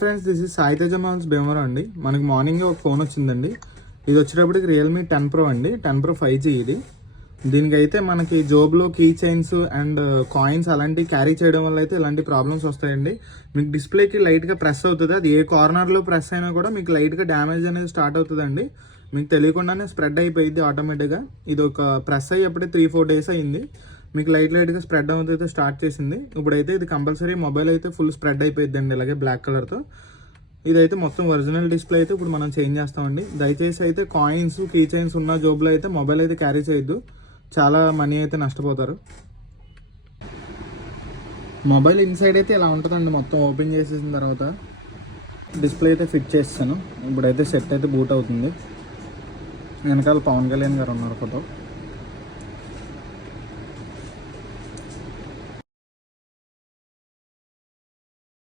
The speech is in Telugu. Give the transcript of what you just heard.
Friends, this is Sai Teja mobiles Bhimavaram అండి. మనకి మార్నింగ్ ఒక ఫోన్ వచ్చిందండి. ఇది వచ్చేటప్పటికి రియల్మీ 10 Pro అండి. 10 Pro 5G ఇది. దీనికైతే మనకి జోబ్లో కీ చైన్స్ అండ్ కాయిన్స్ అలాంటివి క్యారీ చేయడం వల్ల అయితే ఇలాంటి ప్రాబ్లమ్స్ వస్తాయండి. మీకు డిస్ప్లేకి లైట్గా ప్రెస్ అవుతుంది. అది ఏ కార్నర్లో ప్రెస్ అయినా కూడా మీకు లైట్గా డ్యామేజ్ అనేది స్టార్ట్ అవుతుందండి. మీకు తెలియకుండానే స్ప్రెడ్ అయిపోయింది ఆటోమేటిక్గా. ఇది ఒక ప్రెస్ అయ్యి అప్పుడే 3-4 days అయింది. మీకు లైట్గా స్ప్రెడ్ అవుతుంది స్టార్ట్ చేసింది. ఇప్పుడైతే ఇది కంపల్సరీ మొబైల్ అయితే ఫుల్ స్ప్రెడ్ అయిపోయింది అండి, ఇలాగే బ్లాక్ కలర్తో. ఇదైతే మొత్తం ఒరిజినల్ డిస్ప్లే అయితే ఇప్పుడు మనం చేంజ్ చేస్తామండి. దయచేసి అయితే కాయిన్స్ కీ చైన్స్ ఉన్న జోబులో అయితే మొబైల్ అయితే క్యారీ చేయొద్దు, చాలా మనీ అయితే నష్టపోతారు. మొబైల్ ఇన్సైడ్ అయితే ఇలా ఉంటుందండి. మొత్తం ఓపెన్ చేసేసిన తర్వాత డిస్ప్లే అయితే ఫిట్ చేస్తాను. ఇప్పుడైతే సెట్ అయితే బూట్ అవుతుంది. వెనకాల పవన్ కళ్యాణ్ గారు ఉన్నారు ఫోటో.